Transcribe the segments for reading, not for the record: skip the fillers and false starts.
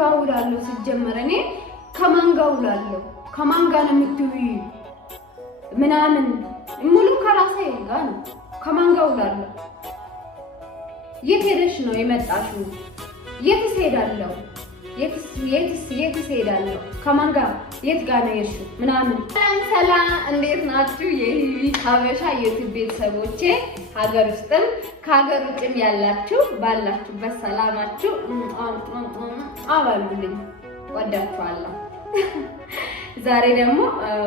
ጋር ውላለሁ? ሲጀመር እኔ ከማን ጋር ውላለሁ? ከማን ጋር ነው የምትውይ? ምናምን ሙሉ ከራሴ ጋር ነው። ከማን ጋር ውላለሁ? የት ሄደሽ ነው የመጣሽው? የትስ ሄዳለሁ? የትስ ሄዳለሁ? ከማን ጋር የት ጋር ነው የሄድሽው? ምናምን። ሰላም እንዴት ናችሁ? የሂዊ ሀበሻ የዩቲዩብ ቤተሰቦቼ ሀገር ውስጥም ከሀገር ውጭም ያላችሁ ባላችሁበት ሰላማችሁ አባሉልኝ። ወዳችኋለሁ። ዛሬ ደግሞ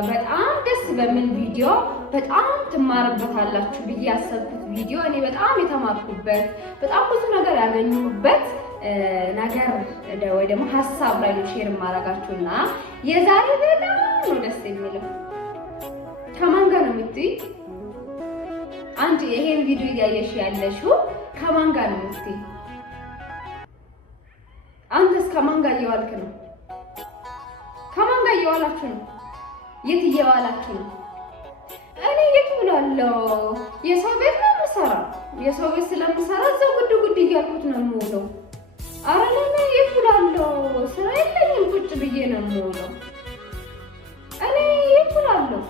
በጣም ደስ በሚል ቪዲዮ በጣም ትማርበታላችሁ ብዬ ያሰብኩት ቪዲዮ እኔ በጣም የተማርኩበት በጣም ብዙ ነገር ያገኙበት ነገር ወይ ደግሞ ሀሳብ ላይ ነው ሼር ማረጋችሁና የዛሬ በጣም ነው ደስ የሚለው። ከማን ጋር ነው የምትይ? አንቺ ይሄን ቪዲዮ እያየሽ ያለሽው ከማን ጋር ነው የምትይ? አንተስ ከማን ጋር እየዋልክ ነው? ከማን ጋር እየዋላችሁ ነው? የት እየዋላችሁ ነው? እኔ የት ውላለሁ? የሰው ቤት ነው የምሰራው። የሰው ቤት ስለምሰራ እዛው ጉድ እያልኩት ነው የምውለው። ኧረ እኔ የት ውላለሁ? ስራ የለኝም፣ ቁጭ ብዬ ነው የምውለው። እኔ የት ውላለሁ?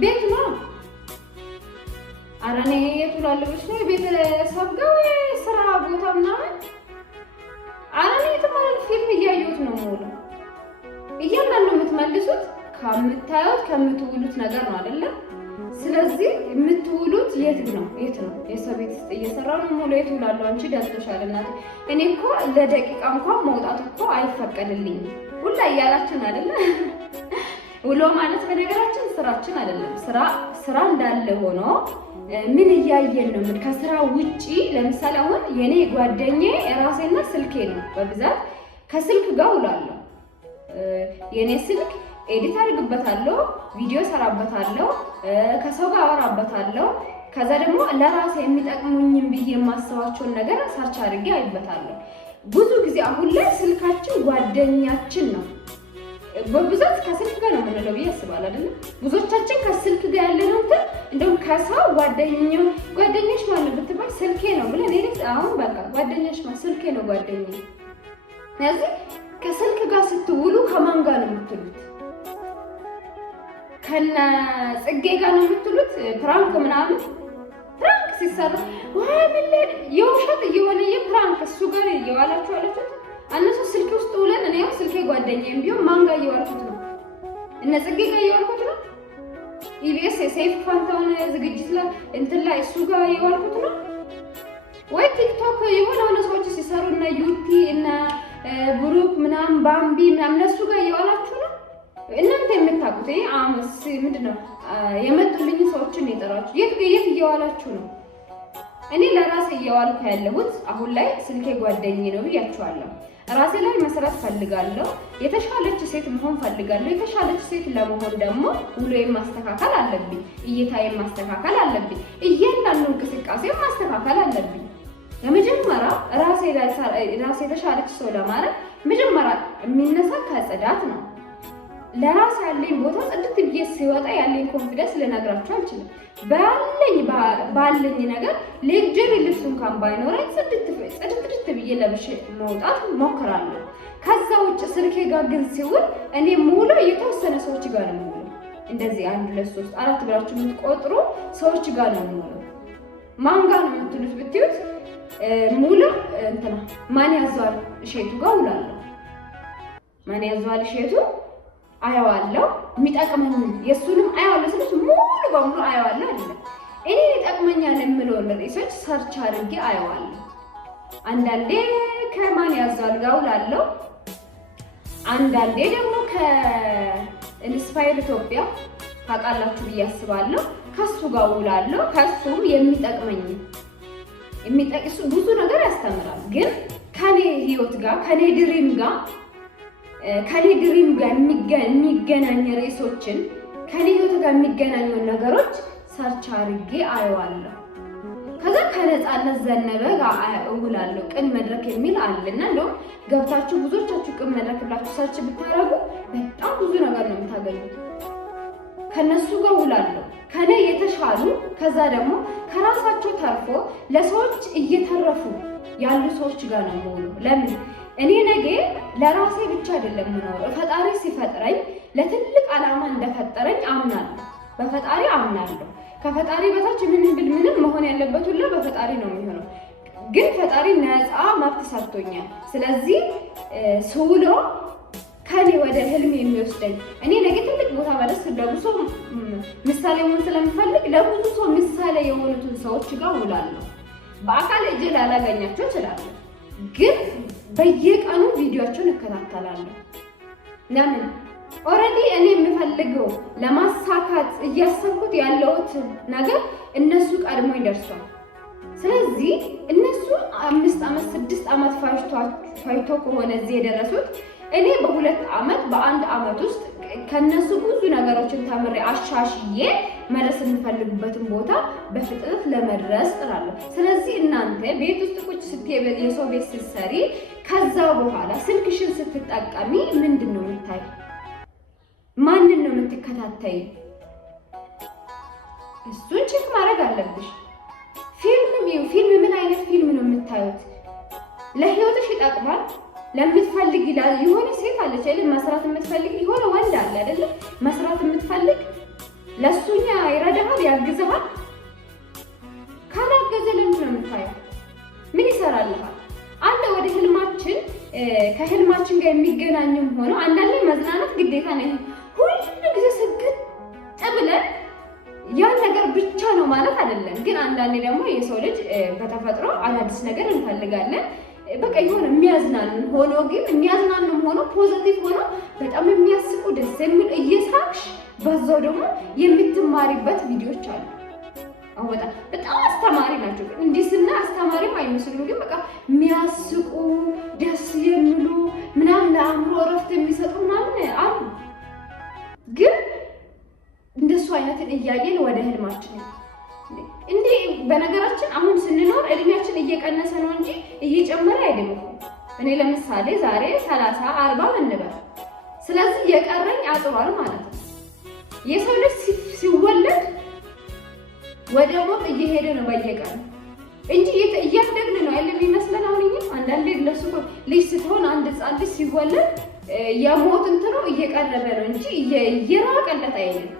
ቤት ነው። ኧረ እኔ የት ውላለሁ ብለሽ ነው ቤተሰብ ጋር ስራ ቦታ ምናምን? ኧረ እኔ የተማረ ፊልም እያየሁት ነው የምውለው። እያንዳንዱ የምትመልሱት ከምታዩት ከምትውሉት ነገር ነው አይደለ? ስለዚህ የምትውሉት የት ነው? የሰው ቤት ውስጥ እየሰራሁ ነው የምውለው። የት ውላለሁ? አንቺ ደልቶሻል እናቴ። እኔ እኮ ለደቂቃ እንኳን መውጣት እኮ አይፈቀድልኝም ሁላ እያላችሁ ነው አይደለ? ውሎ ማለት በነገራችን ስራችን አይደለም። ስራ እንዳለ ሆኖ ምን እያየን ነው? ምን ከስራ ውጪ ለምሳሌ አሁን የኔ ጓደኛዬ የራሴና ስልኬ ነው በብዛት ከስልክ ጋር ውላለሁ። የኔ ስልክ ኤዲት አድርግበታለሁ፣ ቪዲዮ ሰራበታለሁ፣ ከሰው ጋር አወራበታለሁ። ከዛ ደግሞ ለራሴ የሚጠቅሙኝም ብዬ የማስባቸውን ነገር ሰርች አድርጌ አይበታለሁ። ብዙ ጊዜ አሁን ላይ ስልካችን ጓደኛችን ነው። በብዛት ከስልክ ጋር ነው የምንለው ብዬ አስባለሁ አይደል? ብዙዎቻችን ከስልክ ጋር ያለነው እንደውም ከሰው ጓደኛሽ ማለት ብትባል ስልኬ ነው ብለን አሁን በቃ ጓደኛሽ ማለት ስልኬ ነው ጓደኛዬ። ስለዚህ ከስልክ ጋር ስትውሉ ከማን ጋር ነው የምትሉት? ከነ ጽጌ ጋር ነው የምትሉት? ፕራንክ ምናምን ፕራንክ ሲሰራ ወይ ምን የውሸት እየሆነ የፕራንክ እሱ ጋር እየዋላችሁ አላችሁ። እነሱ ስልክ ውስጥ ውለን እኔ ያው ስልኬ ጓደኛዬም ቢሆን ማን ጋር እየዋልኩት ነው? እነ ጽጌ ጋር እየዋልኩት ነው? ኢቢኤስ የሰይፉ ፋንታውን ዝግጅት ላይ እንትን ላይ እሱ ጋር እየዋልኩት ነው? ወይ ቲክቶክ የሆነ ሰዎች ሲሰሩ እና ዩቲ እና ብሩክ ምናምን ባምቢ ምናምን እነሱ ጋር እየዋላችሁ ነው? እናንተ የምታውቁት አመስ ምንድነው የመጡልኝ ሰዎችን የጠራችሁ የት እየዋላችሁ ነው? እኔ ለራሴ እየዋልኩ ያለሁት አሁን ላይ ስልኬ ጓደኛዬ ነው ብያችኋለሁ። ራሴ ላይ መስራት ፈልጋለሁ። የተሻለች ሴት መሆን ፈልጋለሁ። የተሻለች ሴት ለመሆን ደግሞ ውሎዬን ማስተካከል አለብኝ። እይታዬን ማስተካከል አለብኝ። እያንዳንዱ እንቅስቃሴ ማስተካከል አለብኝ። ለመጀመሪያ ራሴ የተሻለች ሰው ለማድረግ መጀመሪያ የሚነሳ ከጽዳት ነው። ለራሴ ያለኝ ቦታ ጽድት ብዬ ሲወጣ ያለኝ ኮንፊደንስ ልነግራችሁ አልችልም። ባለኝ ነገር ሌክጀሪ ልብስ እንኳን ባይኖረኝ ጽድት ብዬ ለብሼ መውጣት ሞክራለሁ። ከዛ ውጭ ስልኬ ጋር ግን ሲውል እኔ ሙሉ የተወሰነ ሰዎች ጋር ነው ሙሉ እንደዚህ 1 2 3 4 ብላችሁ የምትቆጥሩ ሰዎች ጋር ነው ሙሉ። ማን ጋር ነው የምትሉት ብትዩት ሙሉ እንትና ማን ያዟል እሸቱ ጋር ውላለሁ። ማን ያዟል እሸቱ አያዋለሁ። የሚጠቅመኝ የሱንም አያዋለሁ። ስለዚህ ሙሉ በሙሉ አያዋለሁ አይደለም። እኔ ይጠቅመኛል የምለውን ሪሰርች ሰርች አድርጌ አያዋለሁ። አንዳንዴ ከማን ያዟል ጋር ውላለሁ። አንዳንዴ ደግሞ ከኢንስፓየር ኢትዮጵያ ታውቃላችሁ ብዬ አስባለሁ። ከሱ ጋር ውላለሁ። ከሱም የሚጠቅመኝ እሱ ብዙ ነገር ያስተምራል። ግን ከኔ ህይወት ጋር ከኔ ድሪም ጋር የሚገናኝ ርዕሶችን ከኔ ህይወት ጋር የሚገናኙ ነገሮች ሰርች አድርጌ አየዋለሁ። ከዛ ከነፃነት ዘነበ ጋር እውላለሁ። ቅን መድረክ የሚል አለና እንደውም ገብታችሁ ብዙዎቻችሁ ቅን መድረክ ብላችሁ ሰርች ብታረጉ በጣም ብዙ ነገር ነው የምታገኙት። ከነሱ ጋር ውላለሁ። ከኔ የተሻሉ ከዛ ደግሞ ከራሳቸው ተርፎ ለሰዎች እየተረፉ ያሉ ሰዎች ጋር ነው የምውለው። ለምን እኔ ነገ ለራሴ ብቻ አይደለም የምኖረው። ፈጣሪ ሲፈጥረኝ ለትልቅ ዓላማ እንደፈጠረኝ አምናለሁ። በፈጣሪ አምናለሁ። ከፈጣሪ በታች ምንም መሆን ያለበት ሁሉ በፈጣሪ ነው የሚሆነው። ግን ፈጣሪ ነፃ መብት ሰጥቶኛል። ስለዚህ ስውሎ ከኔ ወደ ህልም የሚወስደኝ እኔ ነገ ትልቅ ቦታ በደስ ለብሶ ምሳሌ መሆን ስለምፈልግ ለብዙ ሰው ምሳሌ የሆኑትን ሰዎች ጋር ውላለሁ። በአካል እጄ ላላገኛቸው እችላለሁ፣ ግን በየቀኑ ቪዲዮአቸውን እከታተላለሁ። ለምን? ኦልሬዲ እኔ የምፈልገው ለማሳካት እያሰብኩት ያለውት ነገር እነሱ ቀድሞ ይደርሳል። ስለዚህ እነሱ 5 ዓመት 6 ዓመት ፋይቶ ከሆነ እዚህ የደረሱት እኔ በ2 ዓመት በ1 ዓመት ውስጥ ከነሱ ብዙ ነገሮችን ተምሬ አሻሽዬ መድረስ የምፈልግበትን ቦታ በፍጥነት ለመድረስ እጥራለሁ። ስለዚህ እናንተ ቤት ውስጥ ቁጭ ስትይ የሰው ቤት ስትሰሪ ከዛ በኋላ ስልክሽን ስትጠቀሚ ምንድን ነው የምታይ? ማንን ነው የምትከታተይ? እሱን ቼክ ማድረግ አለብሽ። ፊልም ምን አይነት ፊልም ነው የምታዩት? ለህይወትሽ ይጠቅማል? ለምትፈልግ ይላል የሆነ ሴት አለች አይደል? መስራት የምትፈልግ የሆነ ወንድ አለ አይደል? መስራት የምትፈልግ ለሱኛ ይረዳሃል፣ ያግዝሃል። ካላገዘ ለምን ነው የምታየው? ምን ይሰራልሃል? አለ ወደ ህልማችን ከህልማችን ጋር የሚገናኝም ሆኖ አንዳንዴ መዝናናት ግዴታ ነው። ሁሉ ጊዜ ስግጥ ብለን ያን ነገር ብቻ ነው ማለት አይደለም። ግን አንዳንዴ ደግሞ የሰው ልጅ በተፈጥሮ አዳዲስ ነገር እንፈልጋለን። በቃ የሆነ የሚያዝናኑን ሆኖ ግን የሚያዝናኑም ሆኖ ፖዚቲቭ ሆኖ በጣም የሚያስቁ ደስ የሚል እየሳቅሽ በዛው ደግሞ የምትማሪበት ቪዲዮዎች አሉ። አዎ በጣም አስተማሪ ናቸው። እንዲህ ስና አስተማሪም አይመስሉ፣ ግን በቃ የሚያስቁ ደስ የሚሉ ምናምን ለአእምሮ እረፍት የሚሰጡ ምናምን አሉ። ግን እንደሱ አይነትን እያየን ወደ ህልማችን እንዴ በነገራችን አሁን ስንኖር እድሜያችን እየቀነሰ ነው እንጂ እየጨመረ አይደለም። እኔ ለምሳሌ ዛሬ 30 40 እንበል። ስለዚህ የቀረኝ አጥሯል ማለት ነው። የሰው ልጅ ሲወለድ ወደ ሞት እየሄደ ነው በየቀኑ እንጂ እያደግን ነው አይደል የሚመስለን። አሁን እኛ አንዳንዴ ለሱ ልጅ ስትሆን አንድ ህፃን ልጅ ሲወለድ የሞት እንትኑ እየቀረበ ነው እንጂ እየራቀለት አይደለም።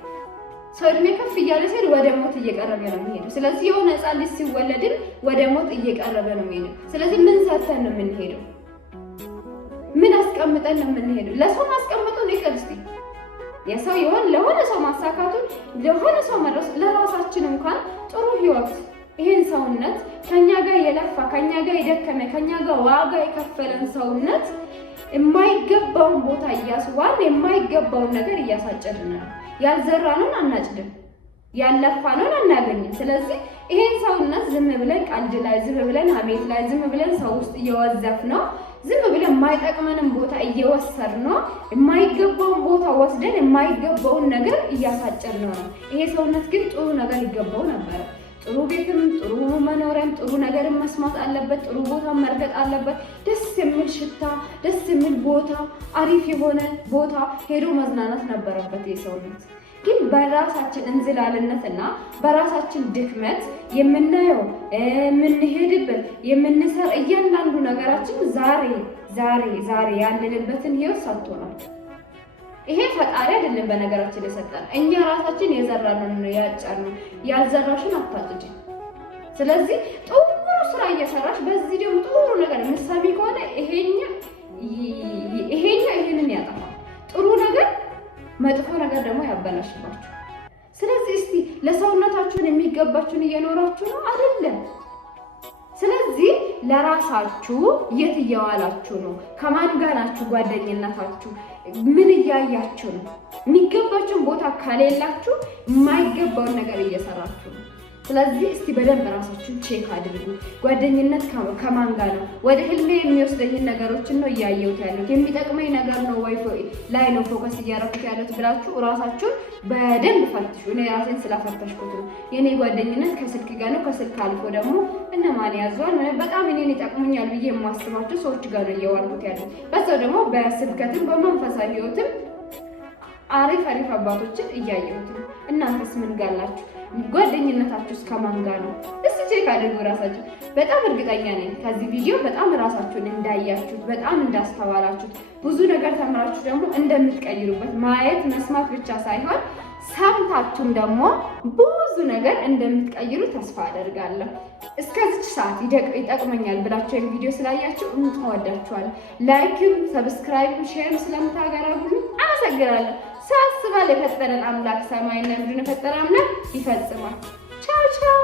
ሰው እድሜ ከፍ እያለ ሲሄድ ወደ ሞት እየቀረበ ነው የሚሄደው። ስለዚህ የሆነ ህፃን ልጅ ሲወለድም ወደ ሞት እየቀረበ ነው የሚሄደው። ስለዚህ ምን ሰርተን ነው የምንሄደው? ምን አስቀምጠን ነው የምንሄደው? ለሰው ማስቀምጡን ይቀርስቲ የሰው ይሆን ለሆነ ሰው ማሳካቱን ለሆነ ሰው መድረስ ለራሳችን እንኳን ጥሩ ህይወት ይሄን ሰውነት ከኛ ጋር የለፋ ከኛ ጋር የደከመ ከኛ ጋር ዋጋ የከፈለን ሰውነት የማይገባውን ቦታ እያስዋን የማይገባውን ነገር እያሳጨድን ነው። ያልዘራነውን አናጭድም፣ ያለፋነውን አናገኝም። ስለዚህ ይሄን ሰውነት ዝም ብለን ቀልድ ላይ፣ ዝም ብለን ሀሜት ላይ፣ ዝም ብለን ሰው ውስጥ እየወዘፍነው፣ ዝም ብለን የማይጠቅመንም ቦታ እየወሰድነው፣ የማይገባውን ቦታ ወስደን የማይገባውን ነገር እያሳጨድነው ነው። ይሄ ሰውነት ግን ጥሩ ነገር ይገባው ነበር። ጥሩ ቤትም ጥሩ መኖሪያም ጥሩ ነገርን መስማት አለበት። ጥሩ ቦታ መርገጥ አለበት። ደስ የሚል ሽታ፣ ደስ የሚል ቦታ፣ አሪፍ የሆነ ቦታ ሄዶ መዝናናት ነበረበት የሰውነት። ግን በራሳችን እንዝላልነትና በራሳችን ድክመት የምናየው የምንሄድበት የምንሰራ እያንዳንዱ ነገራችን ዛሬ ያለንበትን ህይወት ሰጥቶናል። ይሄ ፈጣሪ አይደለም በነገራችን የሰጠን፣ እኛ ራሳችን የዘራነው ነው ያጫነው። ያልዘራሽን አታጭጂ። ስለዚህ ጥሩ ስራ እየሰራሽ በዚህ ደግሞ ጥሩ ነገር ምሳሌ ከሆነ ይሄንን ያጠፋል። ጥሩ ነገር መጥፎ ነገር ደግሞ ያበላሽባችሁ። ስለዚህ እስቲ ለሰውነታችሁን የሚገባችሁን እየኖራችሁ ነው አይደለም? ስለዚህ ለራሳችሁ የት እየዋላችሁ ነው? ከማን ጋር ናችሁ? ጓደኝነታችሁ ምን እያያችሁ ነው? የሚገባችሁን ቦታ ከሌላችሁ የማይገባውን ነገር እየሰራችሁ ነው። ስለዚህ እስቲ በደንብ ራሳችሁን ቼክ አድርጉ። ጓደኝነት ከማን ጋር ነው? ወደ ህልሜ የሚወስደኝን ነገሮችን ነው እያየሁት ያለሁት፣ የሚጠቅመኝ ነገር ነው ወይ ላይ ነው ፎከስ እያደረኩት ያለሁት ብላችሁ ራሳችሁን በደንብ ፈትሹ። እኔ ራሴን ስላፈተሽኩት ነው። የኔ ጓደኝነት ከስልክ ጋር ነው። ከስልክ አልፎ ደግሞ እነማን ያዘዋል በጣም እኔን ይጠቅሙኛል ብዬ የማስባቸው ሰዎች ጋር ነው እየዋልኩት ያለሁት። በዛው ደግሞ በስብከትም በመንፈሳዊ ህይወትም አሪፍ አባቶችን እያየሁት ነው። እናንተስ ምን ጋላችሁ? ጓደኝነታችሁስ ከማን ጋር ነው? እስቲ ቼክ አድርጉ ራሳችሁ። በጣም እርግጠኛ ነኝ ከዚህ ቪዲዮ በጣም ራሳችሁን እንዳያችሁት፣ በጣም እንዳስተዋላችሁት፣ ብዙ ነገር ተምራችሁ ደግሞ እንደምትቀይሩበት ማየት መስማት ብቻ ሳይሆን ሰምታችሁም ደግሞ ብዙ ነገር እንደምትቀይሩ ተስፋ አደርጋለሁ። እስከዚች ሰዓት ይጠቅመኛል ብላችሁ ይሄን ቪዲዮ ስላያችሁ እንወዳችኋለሁ። ላይክም ሰብስክራይብም ሼርም ስለምታደርጉልኝ አመሰግናለሁ። ሳስባል የፈጠረን አምላክ ሰማይና ምድርን የፈጠረ አምላክ ይፈጽማል። ቻው ቻው።